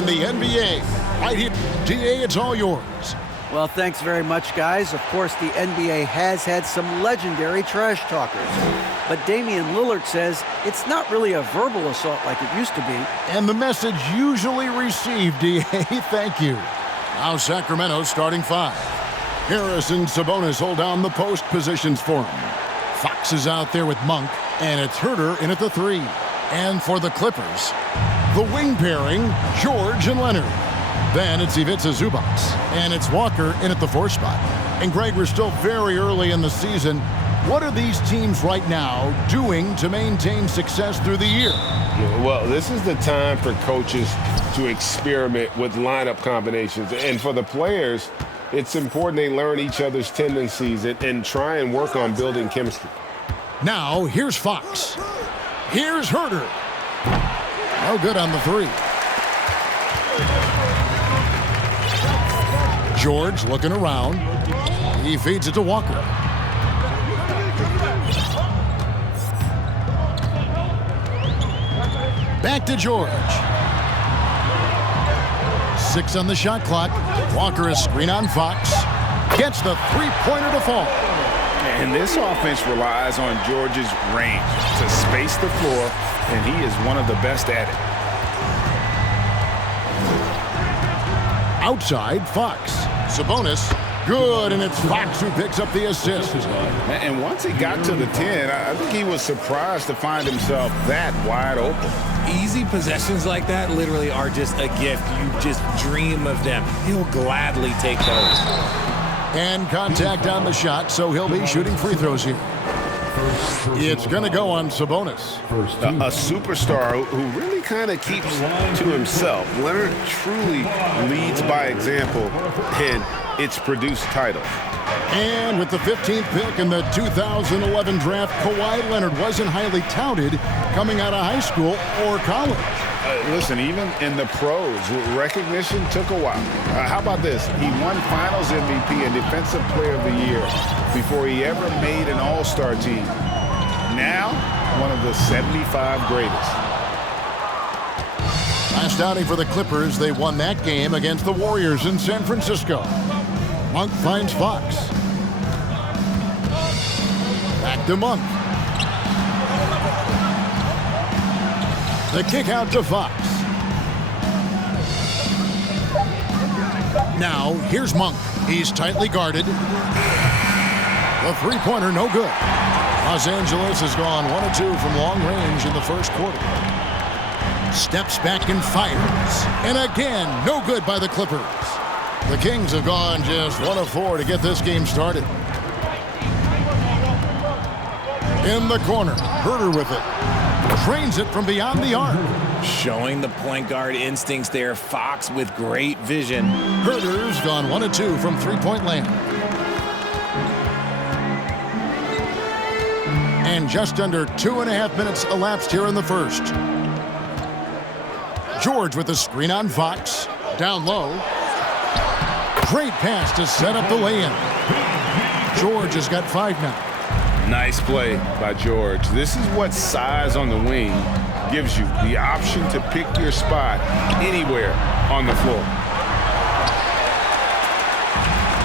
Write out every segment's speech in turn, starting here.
in the NBA. Right here, DA, it's all yours. Well, thanks very much, guys. Of course, the NBA has had some legendary trash talkers. But Damian Lillard says it's not really a verbal assault like it used to be. And the message usually received, DA. Thank you. Now Sacramento starting 5. Harris and Sabonis hold down the post positions for him. Fox is out there with Monk, and it's Herter in at the 3. And for the Clippers, the wing pairing, George and Leonard. Then it's Ivica Zubac, and it's Walker in at the 4 spot. And Greg, we're still very early in the season. What are these teams right now doing to maintain success through the year? Well, this is the time for coaches to experiment with lineup combinations. And for the players, it's important they learn each other's tendencies and try and work on building chemistry. Now, here's Fox. Here's Herter. No good on the 3. George looking around. He feeds it to Walker. Back to George. 6 on the shot clock. Walker is screen on Fox. Gets the three-pointer to fall. And this offense relies on George's range to space the floor, and he is one of the best at it. Outside, Fox. Sabonis, good, and it's Fox who picks up the assist. And once he got to the 10, I think he was surprised to find himself that wide open. Easy possessions like that literally are just a gift. You just dream of them. He'll gladly take those. And contact on the shot, so he'll be shooting free throws here. It's going to go on Sabonis. A superstar who really kind of keeps to himself. Leonard truly leads by example, and it's produced titles. And with the 15th pick in the 2011 draft, Kawhi Leonard wasn't highly touted coming out of high school or college. Listen, even in the pros, recognition took a while. How about this? He won Finals MVP and Defensive Player of the Year before he ever made an All-Star team. Now, one of the 75 greatest. Last outing for the Clippers, they won that game against the Warriors in San Francisco. Monk finds Fox. Back to Monk. The kick out to Fox. Now, here's Monk. He's tightly guarded. The three-pointer, no good. Los Angeles has gone 1 of 2 from long range in the first quarter. Steps back and fires. And again, no good by the Clippers. The Kings have gone just 1 of 4 to get this game started. In the corner, Herter with it. Trains it from beyond the arc. Showing the point guard instincts there. Fox with great vision. Herter's gone 1 of 2 from three-point land. And just under 2.5 minutes elapsed here in the first. George with a screen on Fox. Down low. Great pass to set up the lay-in. George has got 5 now. Nice play by George. This is what size on the wing gives you, the option to pick your spot anywhere on the floor.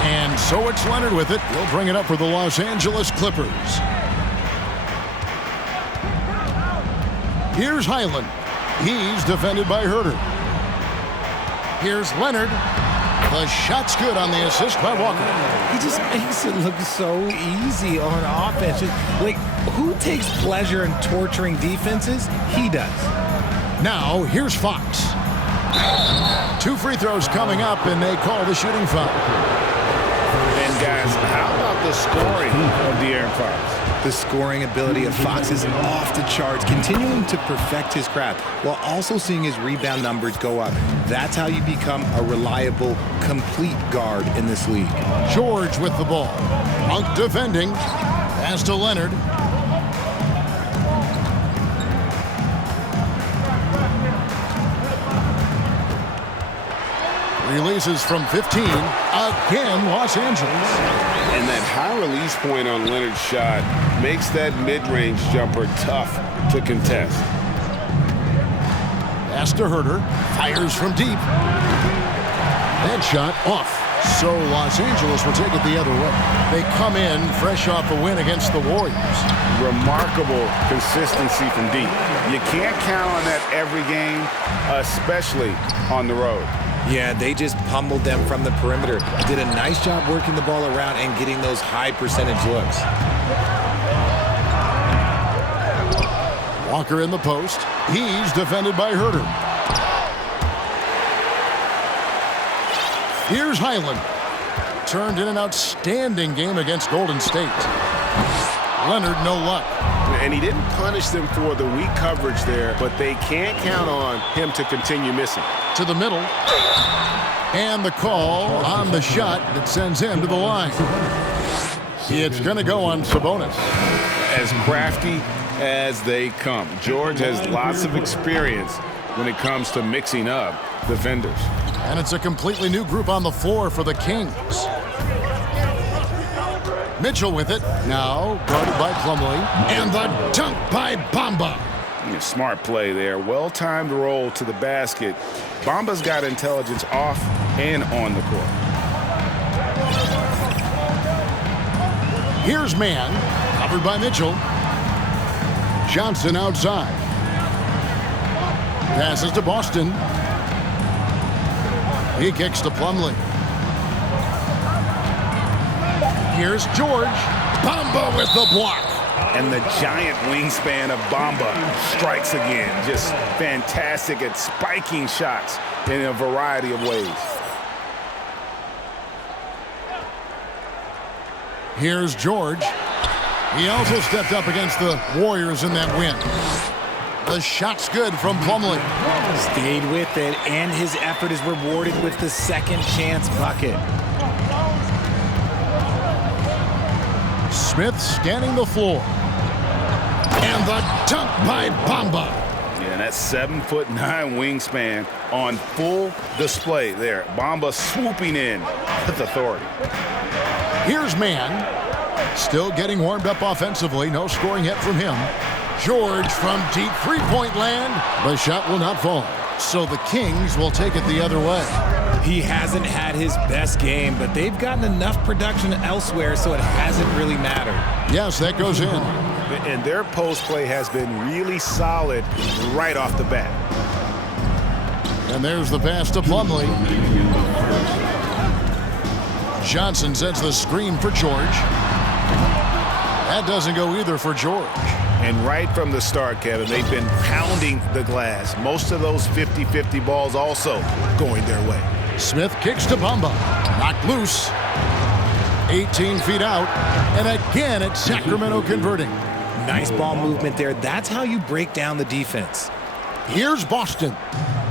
And so it's Leonard with it. He'll bring it up for the Los Angeles Clippers. Here's Highland. He's defended by Herter. Here's Leonard. The shot's good on the assist by Walker. He just makes it look so easy on offense. Like, who takes pleasure in torturing defenses? He does. Now, here's Fox. 2 free throws coming up, and they call the shooting foul. And guys, how about the scoring of De'Aaron Fox? The scoring ability of Fox is off the charts, continuing to perfect his craft while also seeing his rebound numbers go up. That's how you become a reliable, complete guard in this league. George with the ball. Monk defending. Pass to Leonard. Releases from 15. Again, Los Angeles. And that high release point on Leonard's shot makes that mid-range jumper tough to contest. Pass to Herter. Fires from deep. That shot off. So Los Angeles will take it the other way. They come in fresh off a win against the Warriors. Remarkable consistency from deep. You can't count on that every game, especially on the road. Yeah, they just pummeled them from the perimeter. Did a nice job working the ball around and getting those high percentage looks. Walker in the post. He's defended by Herter. Here's Highland. Turned in an outstanding game against Golden State. Leonard, no luck. And he didn't punish them for the weak coverage there, but they can't count on him to continue missing. To the middle. And the call on the shot that sends him to the line. It's going to go on Sabonis. As crafty as they come. George has lots of experience when it comes to mixing up defenders. And it's a completely new group on the floor for the Kings. Mitchell with it. Now guarded by Plumlee. And the dunk by Bamba. Smart play there. Well-timed roll to the basket. Bamba's got intelligence off and on the court. Here's man. Covered by Mitchell. Johnson outside. Passes to Boston. He kicks to Plumlee. Here's George. Bamba with the block. And the giant wingspan of Bamba strikes again. Just fantastic at spiking shots in a variety of ways. Here's George. He also stepped up against the Warriors in that win. The shot's good from Plumlee. Stayed with it, and his effort is rewarded with the second chance bucket. Smith scanning the floor. And the dunk by Bamba. Yeah, that 7'9" wingspan on full display there. Bamba swooping in with authority. Here's man. Still getting warmed up offensively. No scoring yet from him. George from deep three-point land. The shot will not fall. So the Kings will take it the other way. He hasn't had his best game, but they've gotten enough production elsewhere, so it hasn't really mattered. Yes, that goes in. And their post play has been really solid right off the bat. And there's the pass to Plumlee. Johnson sets the screen for George. That doesn't go either for George. And right from the start, Kevin, they've been pounding the glass. Most of those 50-50 balls also going their way. Smith kicks to Bamba. Knocked loose. 18 feet out. And again, it's Sacramento converting. Nice ball movement there. That's how you break down the defense. Here's Boston.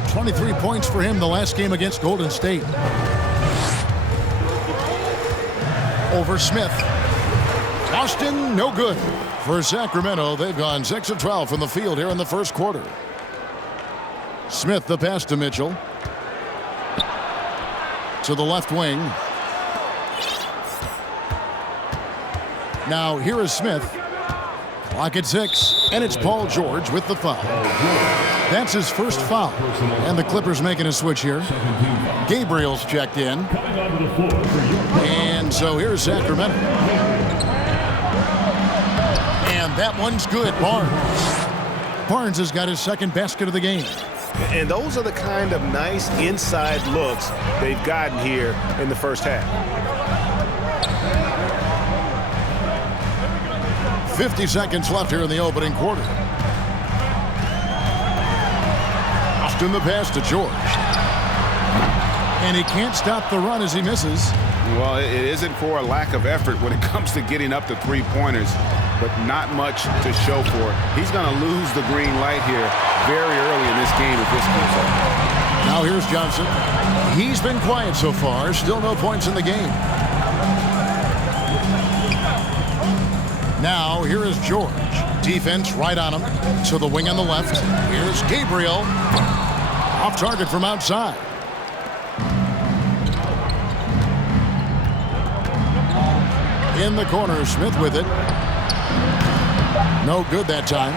23 points for him the last game against Golden State. Over Smith. Boston, no good. For Sacramento, they've gone 6 of 12 from the field here in the first quarter. Smith, the pass to Mitchell. To the left wing. Now, here is Smith. Clock at 6, and it's Paul George with the foul. That's his first foul. And the Clippers making a switch here. Gabriel's checked in. And so here's Sacramento. And that one's good. Barnes has got his second basket of the game. And those are the kind of nice inside looks they've gotten here in the first half. 50 seconds left here in the opening quarter. Austin the pass to George. And he can't stop the run as he misses. Well, it isn't for a lack of effort when it comes to getting up to three-pointers, but not much to show for it. He's going to lose the green light here very early in this game if this goes on. Now here's Johnson. He's been quiet so far. Still no points in the game. Now here is George. Defense right on him. To the wing on the left. Here's Gabriel. Off target from outside. In the corner, Smith with it. No good that time.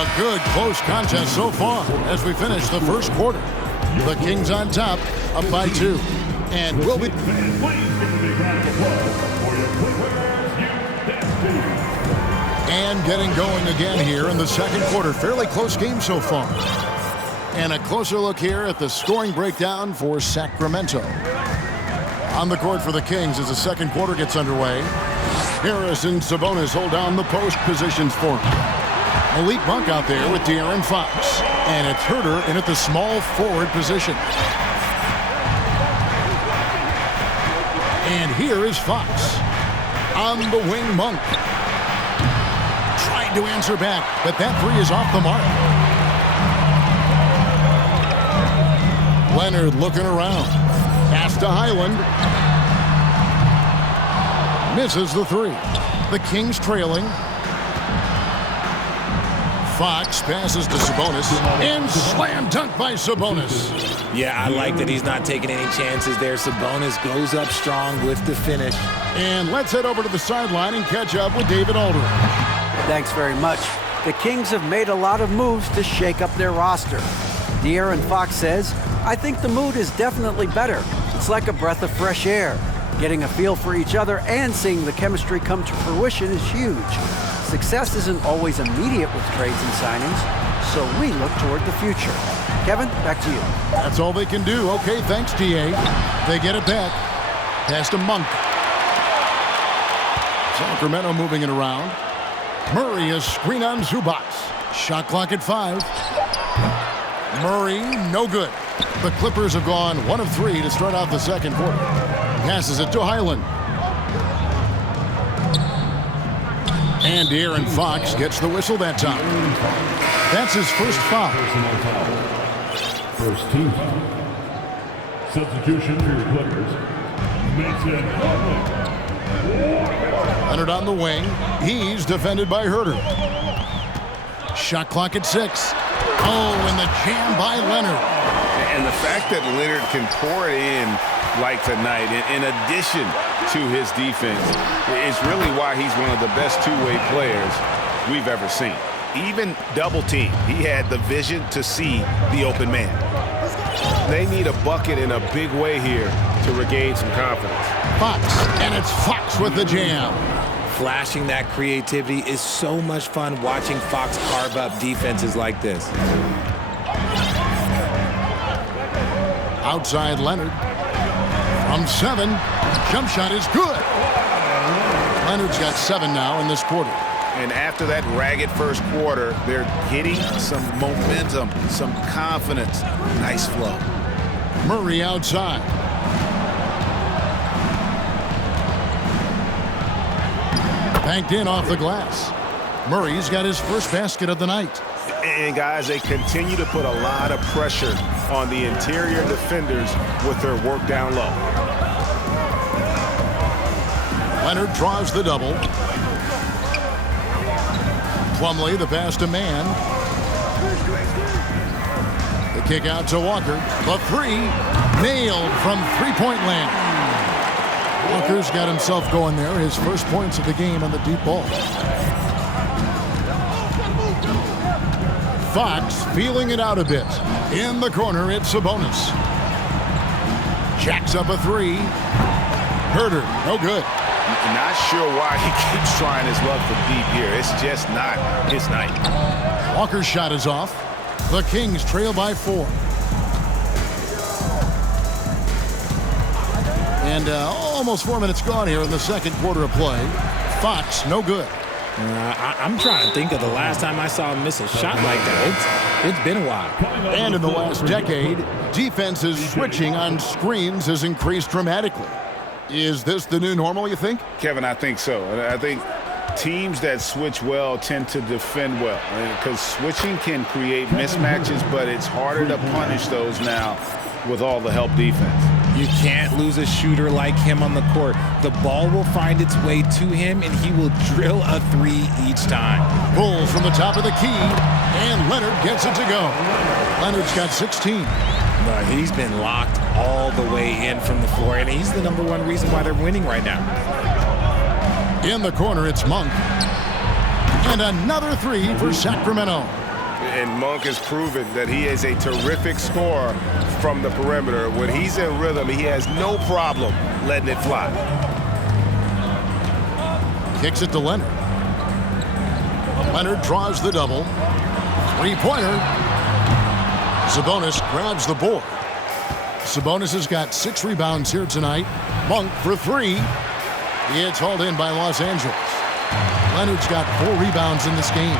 A good close contest so far as we finish the first quarter. The Kings on top, up by 2. And we'll be... And getting going again here in the second quarter. Fairly close game so far. And a closer look here at the scoring breakdown for Sacramento. On the court for the Kings as the second quarter gets underway. Harris and Sabonis hold down the post positions for him. Malik Monk out there with De'Aaron Fox. And it's Herter in at the small forward position. And here is Fox. On the wing, Monk. Trying to answer back, but that three is off the mark. Leonard looking around. Pass to Highland. Misses the three. The Kings trailing. Fox passes to Sabonis. And slam dunk by Sabonis. Yeah, I like that he's not taking any chances there. Sabonis goes up strong with the finish. And let's head over to the sideline and catch up with David Aldridge. Thanks very much. The Kings have made a lot of moves to shake up their roster. De'Aaron Fox says, I think the mood is definitely better. It's like a breath of fresh air. Getting a feel for each other and seeing the chemistry come to fruition is huge. Success isn't always immediate with trades and signings, so we look toward the future. Kevin, back to you. That's all they can do. Okay, thanks, DA. They get it back. Pass to Monk. Sacramento moving it around. Murray is screen on Zubac. Shot clock at 5. Murray, no good. The Clippers have gone 1 of 3 to start out the second quarter. Passes it to Highland. And De'Aaron Fox gets the whistle that time. That's his first foul. First team foul. Substitution for your Clippers. Mason Plumlee. Leonard on the wing. He's defended by Herter. Shot clock at 6. Oh, and the jam by Leonard. And the fact that Leonard can pour it in like tonight, in addition to his defense, is really why he's one of the best two-way players we've ever seen. Even double team, he had the vision to see the open man. They need a bucket in a big way here to regain some confidence. Fox, and it's Fox with the jam. Flashing that creativity is so much fun watching Fox carve up defenses like this. Outside Leonard. From 7. Jump shot is good. Leonard's got 7 now in this quarter. And after that ragged first quarter, they're getting some momentum, some confidence. Nice flow. Murray outside. Banked in off the glass. Murray's got his first basket of the night. And guys, they continue to put a lot of pressure on the interior defenders with their work down low. Leonard draws the double. Plumlee, the pass to Mann. The kick out to Walker. The three, nailed from three-point land. Walker's got himself going there. His first points of the game on the deep ball. Fox feeling it out a bit. In the corner, it's Sabonis. Jacks up a three. Herter, no good. Not sure why he keeps trying his luck for deep here. It's just not his night. Walker's shot is off. The Kings trail by 4. And almost 4 minutes gone here in the second quarter of play. Fox, no good. I'm trying to think of the last time I saw him miss a shot like that. It's been a while. And in the last decade, defenses switching on screens has increased dramatically. Is this the new normal, you think? Kevin, I think so. I think teams that switch well tend to defend well, because switching can create mismatches, but it's harder to punish those now with all the help defense. You can't lose a shooter like him on the court. The ball will find its way to him, and he will drill a three each time. Pulls from the top of the key, and Leonard gets it to go. Leonard's got 16. But he's been locked all the way in from the floor, and he's the #1 reason why they're winning right now. In the corner, it's Monk. And another three for Sacramento. and Monk has proven that he is a terrific scorer from the perimeter. When he's in rhythm, he has no problem letting it fly. Kicks it to Leonard. Leonard draws the double. Three-pointer. Sabonis grabs the board. Sabonis has got 6 rebounds here tonight. Monk for 3. It's hauled in by Los Angeles. Leonard's got 4 rebounds in this game.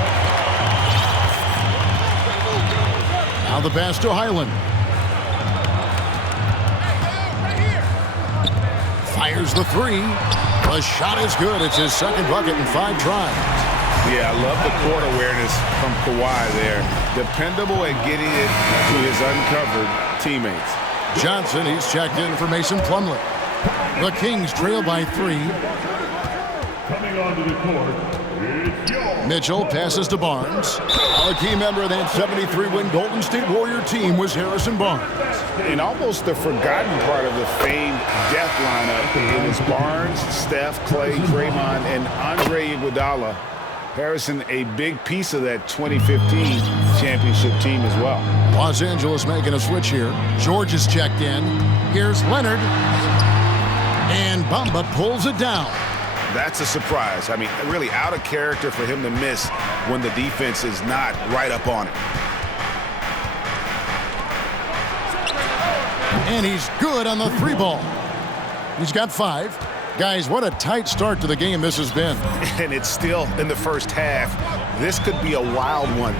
Now the pass to Highland. Fires the 3. The shot is good. It's his second bucket in 5 tries. Yeah, I love the court awareness from Kawhi there. Dependable at getting it to his uncovered teammates. Johnson, he's checked in for Mason Plumlee. The Kings trail by 3. Coming onto the court, it's yours. Mitchell passes to Barnes. A key member of that 73-win Golden State Warrior team was Harrison Barnes. And almost the forgotten part of the famed death lineup, it was Barnes, Steph, Clay, Draymond, and Andre Iguodala. Harrison, a big piece of that 2015 championship team as well. Los Angeles making a switch here. George is checked in. Here's Leonard. And Bamba pulls it down. That's a surprise. I mean, really out of character for him to miss when the defense is not right up on it. And he's good on the 3 ball. He's got 5. Guys, what a tight start to the game this has been. And it's still in the first half. This could be a wild one.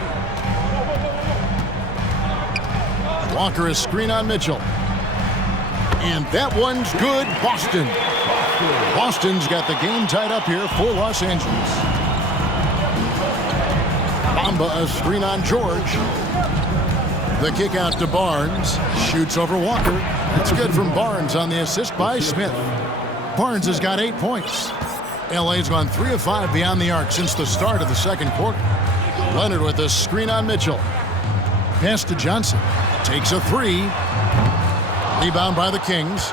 Walker is screen on Mitchell. And that one's good. Boston. Boston's got the game tied up here for Los Angeles. Bamba a screen on George. The kick out to Barnes. Shoots over Walker. That's good from Barnes on the assist by Smith. Barnes has got 8 points. LA's gone 3 of 5 beyond the arc since the start of the second quarter. Leonard with a screen on Mitchell. Pass to Johnson. Takes a 3. Rebound by the Kings.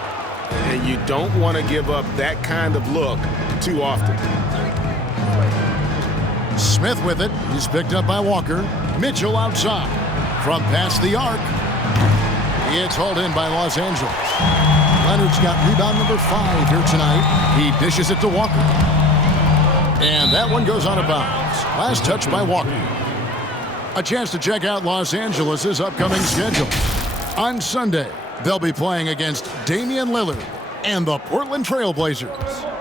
And you don't want to give up that kind of look too often. Smith with it. He's picked up by Walker. Mitchell outside. From past the arc. It's hauled in by Los Angeles. Leonard's got rebound number 5 here tonight. He dishes it to Walker. And that one goes out of bounds. Last touch by Walker. A chance to check out Los Angeles' upcoming schedule. On Sunday, they'll be playing against Damian Lillard and the Portland Trail Blazers.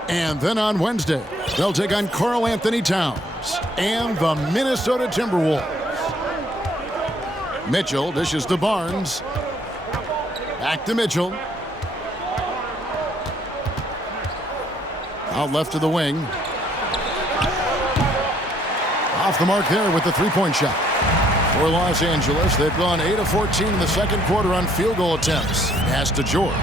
And then on Wednesday, they'll take on Karl Anthony Towns and the Minnesota Timberwolves. Mitchell dishes to Barnes. Back to Mitchell. Out left to the wing. Off the mark there with the 3-point shot. For Los Angeles, they've gone 8 of 14 in the second quarter on field goal attempts. Pass to George.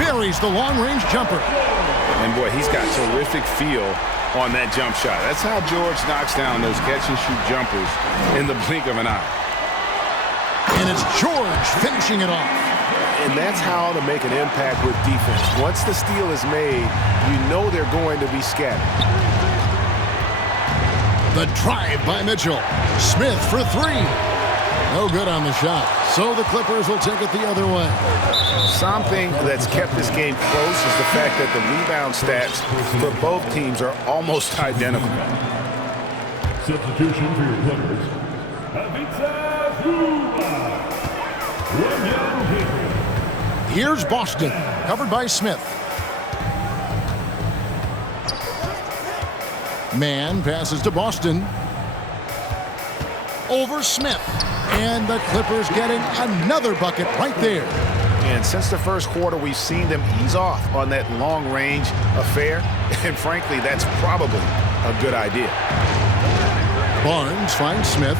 Buries the long-range jumper. And boy, he's got terrific feel on that jump shot. That's how George knocks down those catch-and-shoot jumpers in the blink of an eye. And it's George finishing it off. And that's how to make an impact with defense. Once the steal is made, you know they're going to be scattered. The drive by Mitchell. Smith for 3. No good on the shot. So the Clippers will take it the other way. Something that's kept this game close is the fact that the rebound stats for both teams are almost identical. Substitution for your Clippers. Here's Boston, covered by Smith. Man passes to Boston. Over Smith. And the Clippers getting another bucket right there. And since the first quarter, we've seen them ease off on that long-range affair. And frankly, that's probably a good idea. Barnes finds Smith.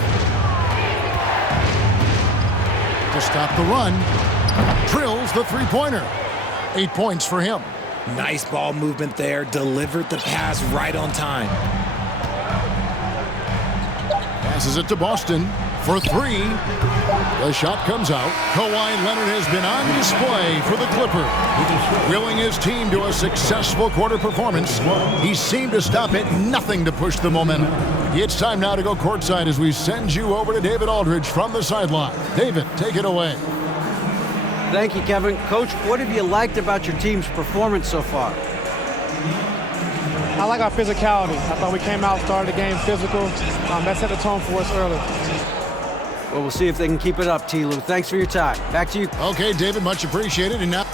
To stop the run. Drills the 3-pointer. 8 points for him. Nice ball movement there. Delivered the pass right on time. Passes it to Boston for 3. The shot comes out. Kawhi Leonard has been on display for the Clippers, willing his team to a successful quarter performance. He seemed to stop at nothing to push the momentum. It's time now to go courtside as we send you over to David Aldridge from the sideline. David, take it away. Thank you, Kevin. Coach, what have you liked about your team's performance so far? I like our physicality. I thought we came out, started the game physical. That set the tone for us early. Well, we'll see if they can keep it up, T. Lou. Thanks for your time. Back to you. Okay, David, much appreciated. And now...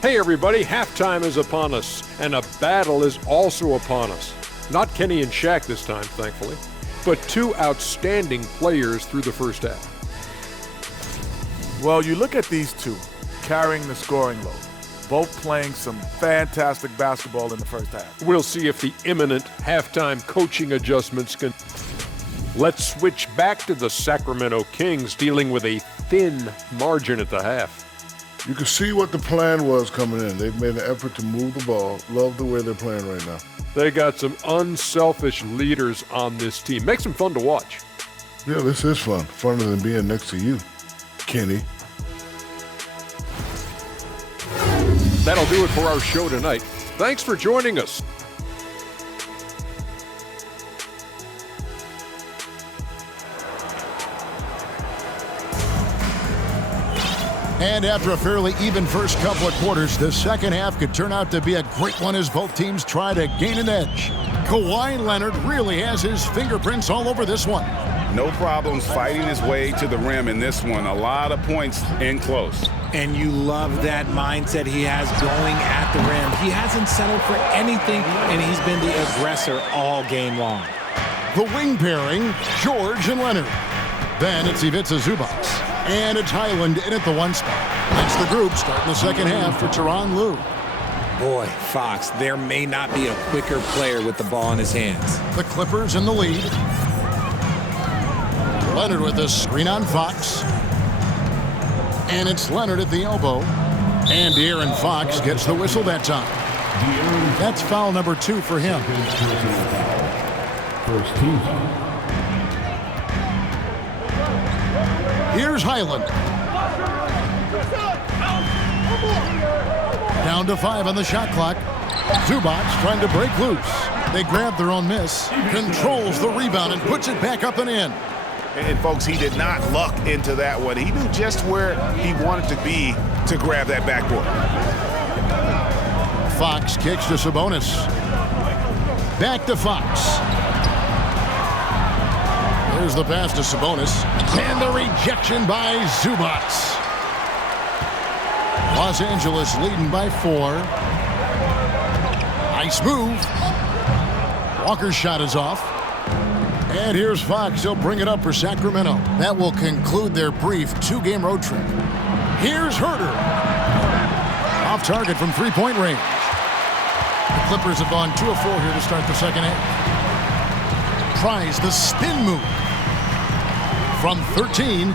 Hey everybody, halftime is upon us, and a battle is also upon us. Not Kenny and Shaq this time, thankfully, but two outstanding players through the first half. Well, you look at these two carrying the scoring load, both playing some fantastic basketball in the first half. We'll see if the imminent halftime coaching adjustments can... Let's switch back to the Sacramento Kings dealing with a thin margin at the half. You can see what the plan was coming in. They've made an effort to move the ball. Love the way they're playing right now. They got some unselfish leaders on this team. Makes them fun to watch. Yeah, this is fun. Funner than being next to you, Kenny. That'll do it for our show tonight. Thanks for joining us. And after a fairly even first couple of quarters, the second half could turn out to be a great one as both teams try to gain an edge. Kawhi Leonard really has his fingerprints all over this one. No problems fighting his way to the rim in this one. A lot of points in close. And you love that mindset he has going at the rim. He hasn't settled for anything, and he's been the aggressor all game long. The wing pairing, George and Leonard. Then it's Ivica Zubac. And it's Highland in at the one spot. That's the group starting the second half for Tyronn Lue. Boy, Fox, there may not be a quicker player with the ball in his hands. The Clippers in the lead. Leonard with a screen on Fox. And it's Leonard at the elbow. And De'Aaron Fox gets the whistle that time. That's foul number 2 for him. First team foul. Here's Highland. Down to 5 on the shot clock. Zubac trying to break loose. They grab their own miss. Controls the rebound and puts it back up and in. And folks, he did not luck into that one. He knew just where he wanted to be to grab that backboard. Fox kicks to Sabonis. Back to Fox. There's the pass to Sabonis. And the rejection by Zubac. Los Angeles leading by 4. Nice move. Walker's shot is off. And here's Fox. He'll bring it up for Sacramento. That will conclude their brief 2-game road trip. Here's Herter. Off target from 3-point range. The Clippers have gone 2 of 4 here to start the second half. Tries the spin move. From 13,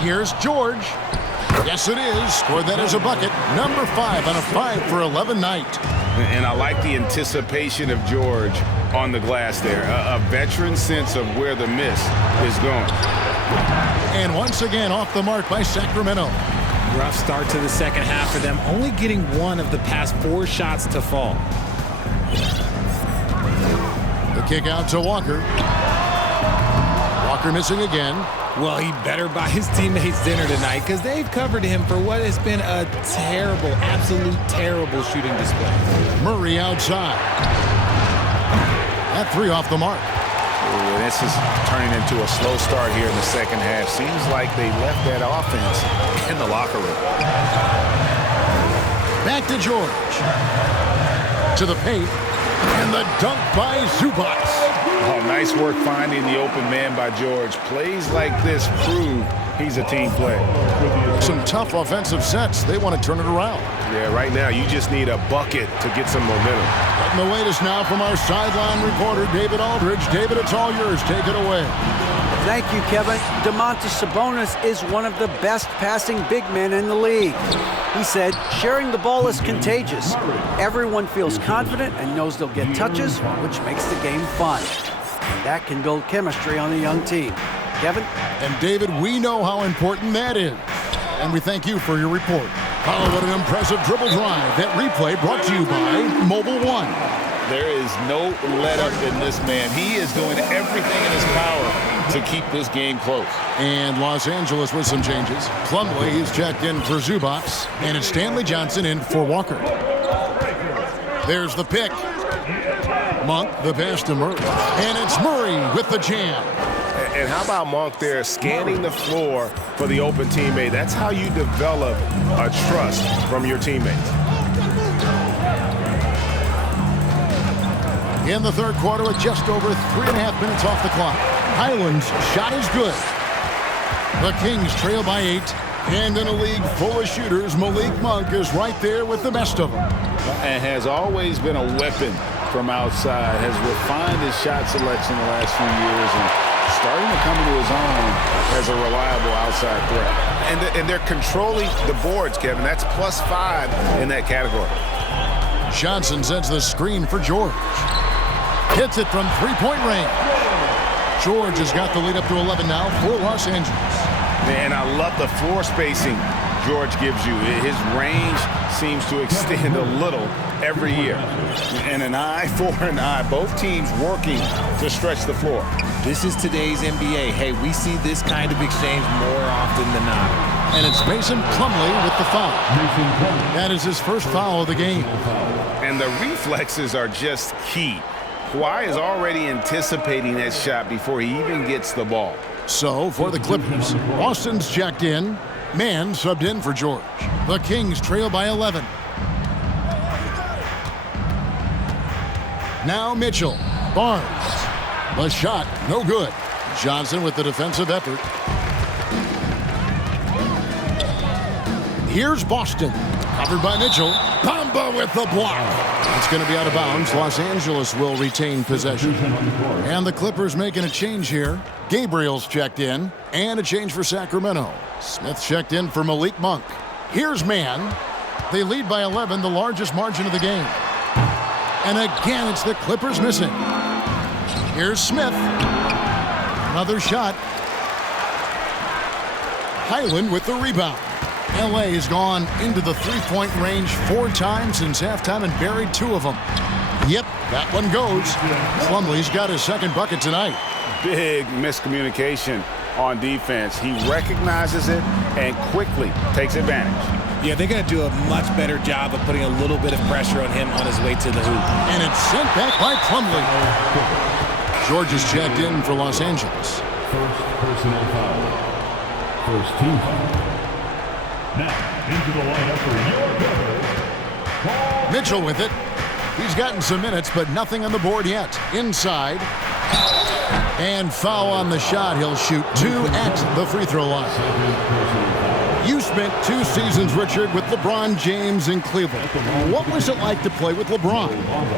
here's George. Yes, it is. Scored that as a bucket. Number 5 on a 5 for 11 night. And I like the anticipation of George on the glass there. A veteran sense of where the miss is going. And once again, off the mark by Sacramento. Rough start to the second half for them, only getting 1 of the past 4 shots to fall. The kick out to Walker. Walker missing again. Well, he better buy his teammates dinner tonight because they've covered him for what has been a terrible, absolute terrible shooting display. Murray outside. That 3 off the mark. Ooh, this is turning into a slow start here in the second half. Seems like they left that offense in the locker room. Back to George. To the paint. And the dunk by Zubac. Oh, nice work finding the open man by George. Plays like this prove he's a team player. Some tough offensive sets. They want to turn it around. Yeah, right now you just need a bucket to get some momentum. Getting the latest now from our sideline reporter, David Aldridge. David, it's all yours. Take it away. Thank you, Kevin. Domantas Sabonis is one of the best passing big men in the league. He said, sharing the ball is contagious. Everyone feels confident and knows they'll get touches, which makes the game fun. That can build chemistry on a young team. Kevin? And David, we know how important that is. And we thank you for your report. Oh, what an impressive dribble drive. That replay brought to you by Mobile One. There is no let-up in this man. He is doing everything in his power to keep this game close. And Los Angeles with some changes. Plumlee is checked in for Zubats, and it's Stanley Johnson in for Walker. There's the pick. Monk, the pass to Murray. And it's Murray with the jam. And how about Monk there scanning the floor for the open teammate? That's how you develop a trust from your teammates. In the third quarter with just over 3.5 minutes off the clock. Highland's shot is good. The Kings trail by 8. And in a league full of shooters, Malik Monk is right there with the best of them. And has always been a weapon from outside. Has refined his shot selection the last few years and starting to come into his own as a reliable outside threat. And they're controlling the boards, Kevin. That's +5 in that category. Johnson sends the screen for George. Hits it from three-point range. George has got the lead up to 11 now for Los Angeles. And I love the floor spacing George gives you. His range seems to extend a little every year. And an eye for an eye. Both teams working to stretch the floor. This is today's NBA. Hey, we see this kind of exchange more often than not. And it's Mason Plumlee with the foul. That is his first foul of the game. And the reflexes are just key. Kawhi is already anticipating that shot before he even gets the ball. So, for the Clippers, Austin's checked in. Mann subbed in for George. The Kings trail by 11. Now Mitchell. Barnes. The shot, no good. Johnson with the defensive effort. Here's Boston. Covered by Mitchell. Bamba with the block. It's going to be out of bounds. Los Angeles will retain possession. And the Clippers making a change here. Gabriel's checked in. And a change for Sacramento. Smith checked in for Malik Monk. Here's Mann. They lead by 11, the largest margin of the game. And again, it's the Clippers missing. Here's Smith. Another shot. Highland with the rebound. LA has gone into the three-point range 4 times since halftime and buried 2 of them. Yep, that one goes. Plumlee's got his second bucket tonight. Big miscommunication on defense. He recognizes it and quickly takes advantage. Yeah, they're going to do a much better job of putting a little bit of pressure on him on his way to the hoop. And it's sent back by Plumlee. George is checked in for Los Angeles. First personal foul. First team foul. Now, into the lineup for your Clippers. Mitchell with it. He's gotten some minutes, but nothing on the board yet. Inside. And foul on the shot. He'll shoot 2 at the free throw line. You spent 2 seasons, Richard, with LeBron James in Cleveland. What was it like to play with LeBron?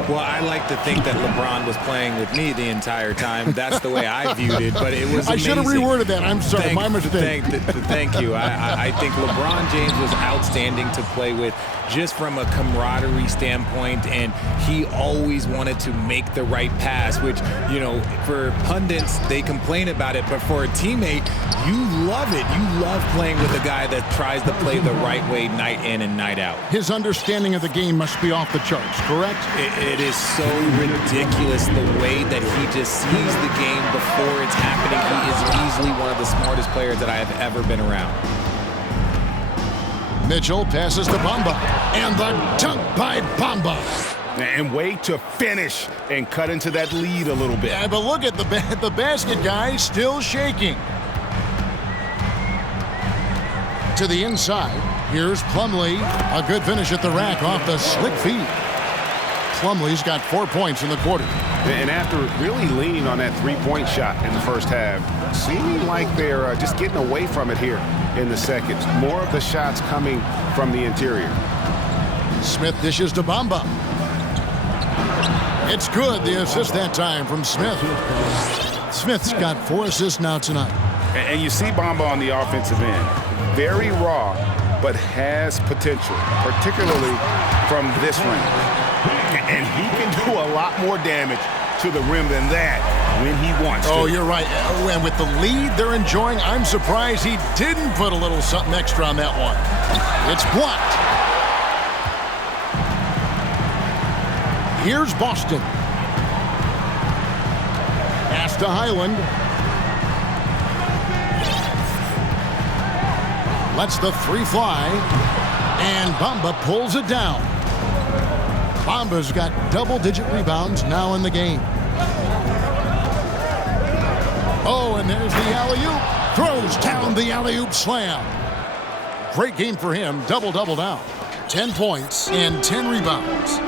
Well, I like to think that LeBron was playing with me the entire time. That's the way I viewed it, but it was amazing. I should have reworded that. I'm sorry, my mistake. Thank you. I think LeBron James was outstanding to play with just from a camaraderie standpoint, and he always wanted to make the right pass, which, you know, for pundits, they complain about it, but for a teammate, you love it. You love playing with a guy that tries to play the right way night in and night out. His understanding of the game must be off the charts, correct? It is so ridiculous the way that he just sees the game before it's happening. He is easily one of the smartest players that I have ever been around. Mitchell passes to Bamba. And the dunk by Bamba. And way to finish and cut into that lead a little bit. Yeah, but look at the basket guy still shaking. To the inside. Here's Plumlee. A good finish at the rack off the slick feed. Plumlee's got 4 points in the quarter. And after really leaning on that three-point shot in the first half, seeming like they're just getting away from it here in the second. More of the shots coming from the interior. Smith dishes to Bamba. It's good. The assist that time from Smith. Smith's got 4 assists now tonight. And you see Bamba on the offensive end. Very raw, but has potential, particularly from this range. And he can do a lot lot more damage to the rim than that when he wants to. Oh, you're right. And with the lead they're enjoying, I'm surprised he didn't put a little something extra on that one. It's blocked. Here's Boston. Pass to Highland. Lets the three fly. And Bamba pulls it down. Bamba's got double-digit rebounds now in the game. Oh, and there's the alley-oop. Throws down the alley-oop slam. Great game for him. Double-double now. 10 points and 10 rebounds.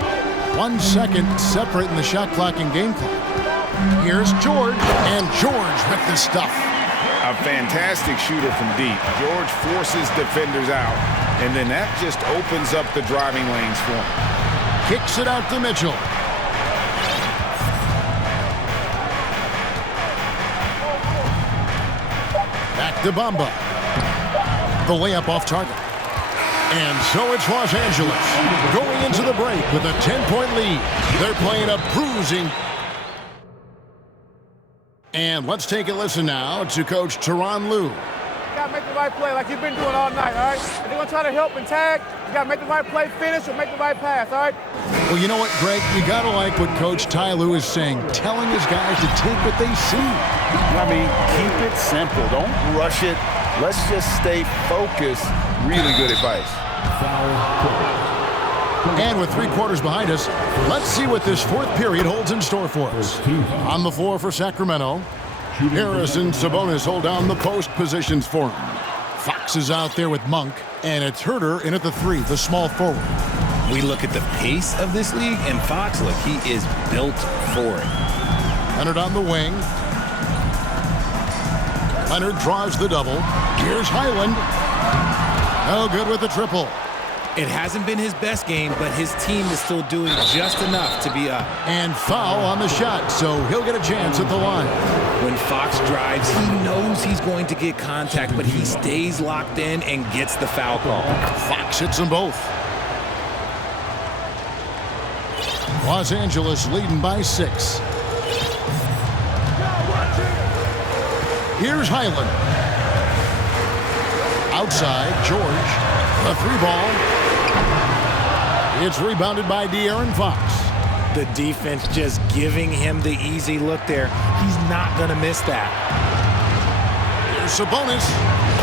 1 second separating the shot clock and game clock. Here's George, and George with the stuff. A fantastic shooter from deep. George forces defenders out, and then that just opens up the driving lanes for him. Kicks it out to Mitchell. Back to Bamba. The layup off target. And so it's Los Angeles going into the break with a 10-point lead. They're playing a bruising. And let's take a listen now to Coach Tyronn Lue. You gotta make the right play like you've been doing all night, all right? If they're gonna try to help and tag, you gotta make the right play, finish, or make the right pass, all right? Well, you know what, Greg? You gotta like what Coach Ty Lue is saying, telling his guys to take what they see. I mean, keep it simple. Don't rush it. Let's just stay focused. Really good advice. And with 3 quarters behind us, let's see what this fourth period holds in store for us. On the floor for Sacramento, Harris and Sabonis hold down the post positions for him. Fox is out there with Monk, and it's Herter in at the 3, the small forward. We look at the pace of this league, and Fox, look, he is built for it. Leonard on the wing. Leonard draws the double. Here's Highland. No good with the triple. It hasn't been his best game, but his team is still doing just enough to be up. And foul on the shot, so he'll get a chance at the line. When Fox drives, he knows he's going to get contact, but he stays locked in and gets the foul call. Fox hits them both. Los Angeles leading by 6. Here's Highland. Outside, George. A 3-ball. It's rebounded by De'Aaron Fox. The defense just giving him the easy look there. He's not going to miss that. Here's Sabonis.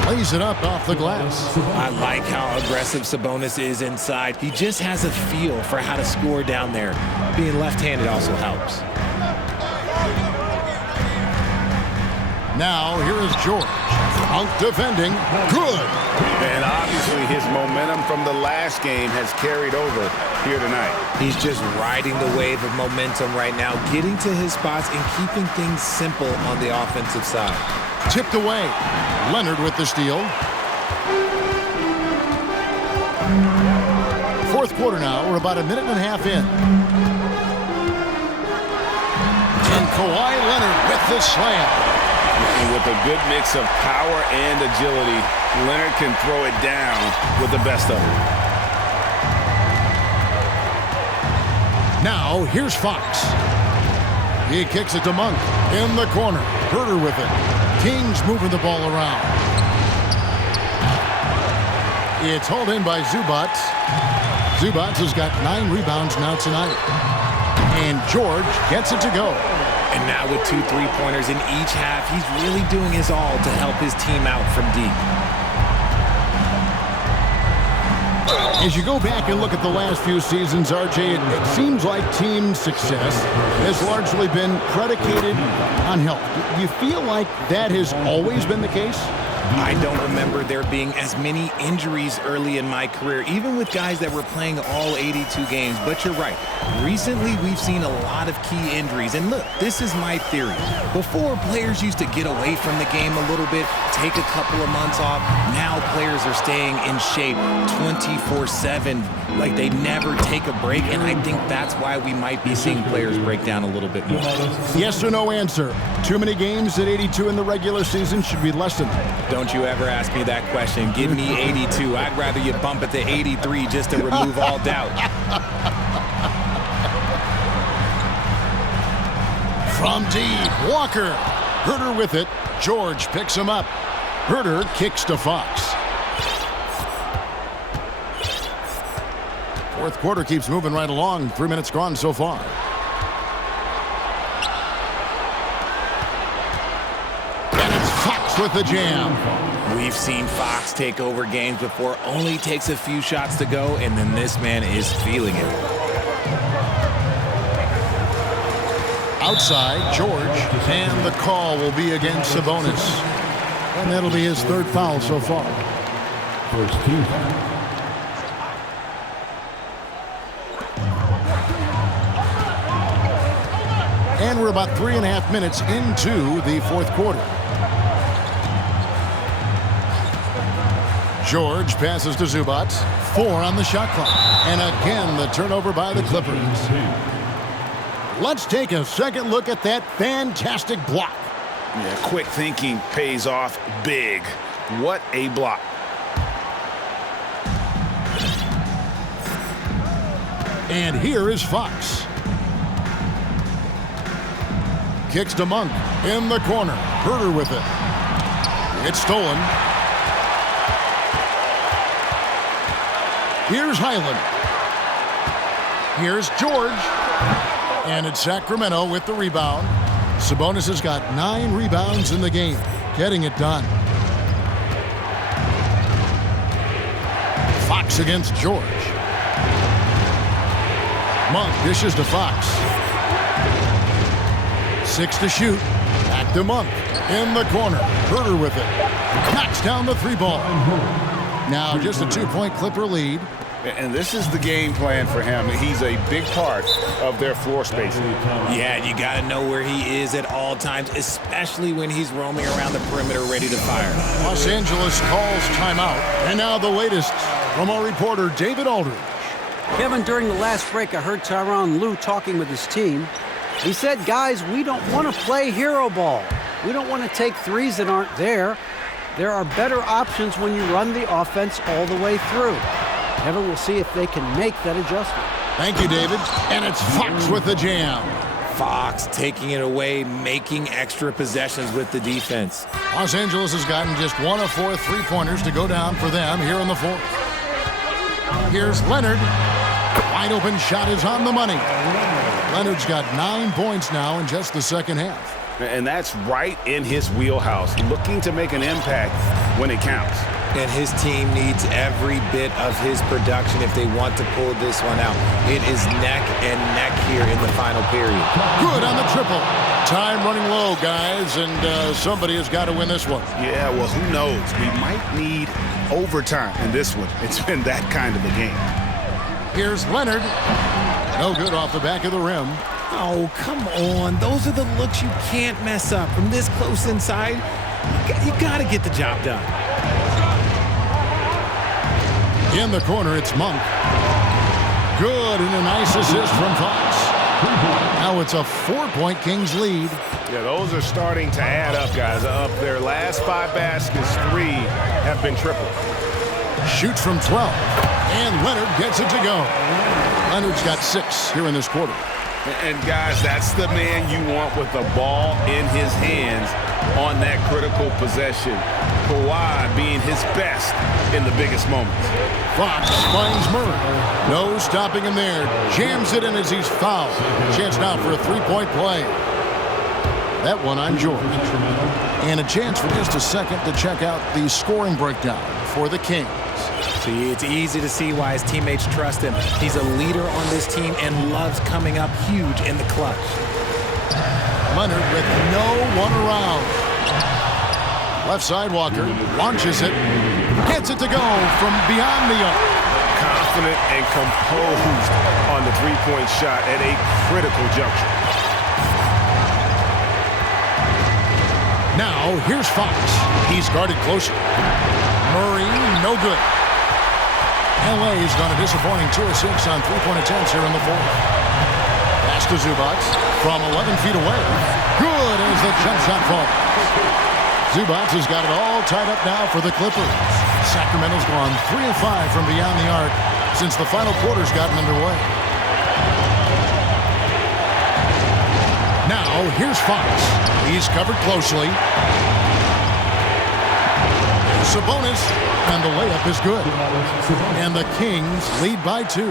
Lays it up off the glass. I like how aggressive Sabonis is inside. He just has a feel for how to score down there. Being left-handed also helps. Now, here is George. Out defending. Good. And obviously his momentum from the last game has carried over here tonight. He's just riding the wave of momentum right now, getting to his spots and keeping things simple on the offensive side. Tipped away. Leonard with the steal. Fourth quarter now. We're about a minute and a half in. And Kawhi Leonard with the slam. And with a good mix of power and agility, Leonard can throw it down with the best of them. Now, here's Fox. He kicks it to Monk in the corner. Herter with it. Kings moving the ball around. It's hauled in by Zubac. Zubac has got 9 rebounds now tonight. And George gets it to go. And now with 2 3-pointers in each half, he's really doing his all to help his team out from deep. As you go back and look at the last few seasons, RJ, it seems like team success has largely been predicated on health. Do you feel like that has always been the case? I don't remember there being as many injuries early in my career, even with guys that were playing all 82 games. But you're right. Recently, we've seen a lot of key injuries. And look, this is my theory. Before, players used to get away from the game a little bit, take a couple of months off. Now players are staying in shape 24/7, like they never take a break. And I think that's why we might be seeing players break down a little bit more. Yes or no answer. Too many games at 82 in the regular season should be less than that. Don't you ever ask me that question. Give me 82. I'd rather you bump it to 83 just to remove all doubt. From deep, Walker. Herter with it. George picks him up. Herter kicks to Fox. Fourth quarter keeps moving right along. 3 minutes gone so far. And it's Fox with the jam. We've seen Fox take over games before. Only takes a few shots to go, and then this man is feeling it. Outside, George, and the call will be against Sabonis. And that'll be his third foul so far. First team foul. And we're about 3.5 minutes into the fourth quarter. George passes to Zubac. 4 on the shot clock. And again, the turnover by the Clippers. Let's take a second look at that fantastic block. Yeah, quick thinking pays off big. What a block. And here is Fox. Kicks to Monk in the corner. Herter with it. It's stolen. Here's Highland. Here's George. And it's Sacramento with the rebound. Sabonis has got 9 rebounds in the game, getting it done. Fox against George. Monk dishes to Fox. 6 to shoot. Back to Monk. In the corner. Herter with it. Knocks down the 3-ball. Now just a 2-point Clipper lead. And this is the game plan for him. He's a big part of their floor spacing. Yeah, you got to know where he is at all times, especially when he's roaming around the perimeter ready to fire. Los Angeles calls timeout. And now the latest from our reporter, David Aldridge. Kevin, during the last break, I heard Tyronn Lue talking with his team. He said, guys, we don't want to play hero ball. We don't want to take threes that aren't there. There are better options when you run the offense all the way through. Kevin will see if they can make that adjustment. Thank you, David. And it's Fox with the jam. Fox taking it away, making extra possessions with the defense. Los Angeles has gotten just 1 of 4 3-pointers to go down for them here in the fourth. Here's Leonard. Wide open shot is on the money. Leonard's got 9 points now in just the second half. And that's right in his wheelhouse, looking to make an impact when it counts. And his team needs every bit of his production if they want to pull this one out. It is neck and neck here in the final period. Good on the triple. Time running low, guys, and somebody has got to win this one. Yeah, well, who knows? We might need overtime in this one. It's been that kind of a game. Here's Leonard. No good off the back of the rim. Oh, come on. Those are the looks you can't mess up. From this close inside, you got to get the job done. In the corner, it's Monk. Good, and a nice assist from Fox. Now it's a 4-point Kings lead. Yeah, those are starting to add up, guys. Up their last 5 baskets, 3 have been triple. Shoots from 12, and Leonard gets it to go. Leonard's got 6 here in this quarter. And, guys, that's the man you want with the ball in his hands on that critical possession. Kawhi being his best in the biggest moments. Fox finds Murray. No stopping him there. Jams it in as he's fouled. Chance now for a 3-point play. That one on George. And a chance for just a second to check out the scoring breakdown for the Kings. See, it's easy to see why his teammates trust him. He's a leader on this team and loves coming up huge in the clutch. Leonard with no one around. Left side, Walker launches it. Gets it to go from beyond the arc. Confident and composed on the 3-point shot at a critical juncture. Now, here's Fox. He's guarded closer. Murray, no good. LA's gone a disappointing 2 of 6 on 3-point attempts here in the fourth. Pass to Zubac from 11 feet away. Good as the jump shot falls. Zubac has got it all tied up now for the Clippers. Sacramento's gone 3 of 5 from beyond the arc since the final quarter's gotten underway. Now Now, here's Fox. He's covered closely. Sabonis, and the layup is good. And the Kings lead by 2.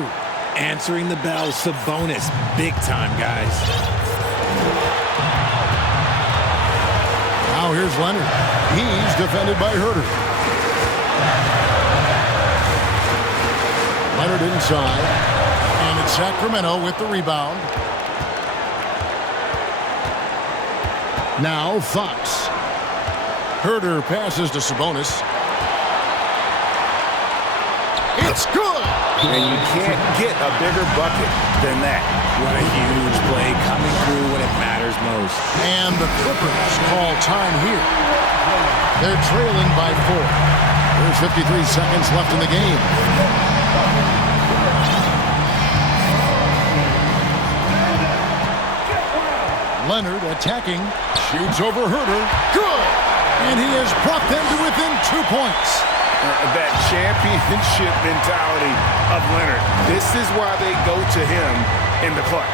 Answering the bell, Sabonis. Big time, guys. Now here's Leonard. He's defended by Herter. Leonard inside. And it's Sacramento with the rebound. Now Fox. Herter passes to Sabonis. It's good! And you can't get a bigger bucket than that. What a huge play coming through when it matters most. And the Clippers call time here. They're trailing by 4. There's 53 seconds left in the game. Leonard attacking. Shoots over Herter. Good! And he has brought them to within 2 points. That championship mentality of Leonard. This is why they go to him in the clutch.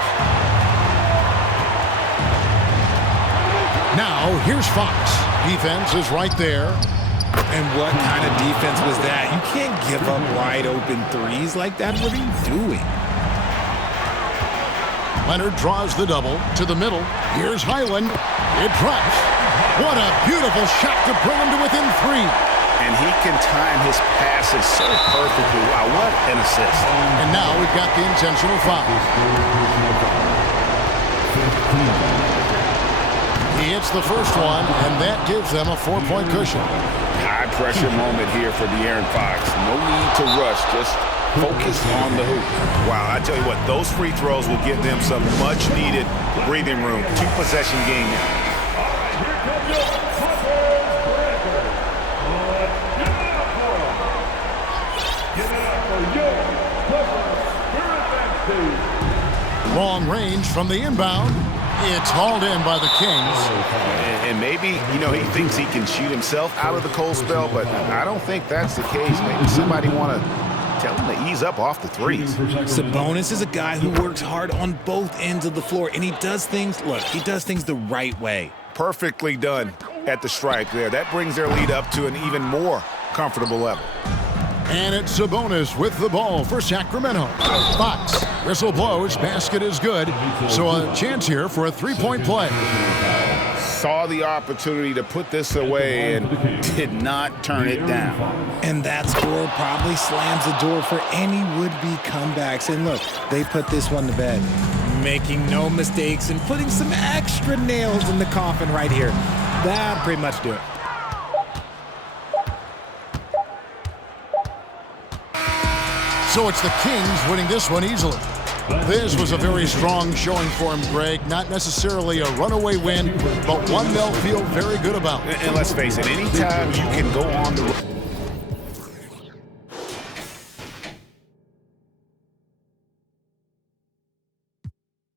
Now, here's Fox. Defense is right there. And what kind of defense was that? You can't give up wide open threes like that. What are you doing? Leonard draws the double to the middle. Here's Highland. It drops. What a beautiful shot to bring him to within 3. And he can time his passes so perfectly. Wow, what an assist. And now we've got the intentional foul. He hits the first one, and that gives them a 4-point cushion. High pressure moment here for De'Aaron Fox. No need to rush, just focus on the hoop. Wow, I tell you what, those free throws will give them some much needed breathing room. 2-possession game now. Long range from the inbound. It's hauled in by the Kings. And maybe, he thinks he can shoot himself out of the cold spell, but I don't think that's the case. Maybe somebody want to tell him to ease up off the threes. Sabonis is a guy who works hard on both ends of the floor, and he does things the right way. Perfectly done at the stripe there. That brings their lead up to an even more comfortable level. And it's Sabonis with the ball for Sacramento. Fox, whistle blows, basket is good. So a chance here for a 3-point play. Saw the opportunity to put this away and did not turn it down. And that score probably slams the door for any would-be comebacks. And look, they put this one to bed. Making no mistakes and putting some extra nails in the coffin right here. That'll pretty much do it. So it's the Kings winning this one easily. This was a very strong showing for him, Greg. Not necessarily a runaway win, but one they'll feel very good about. And let's face it, anytime you can go on the road.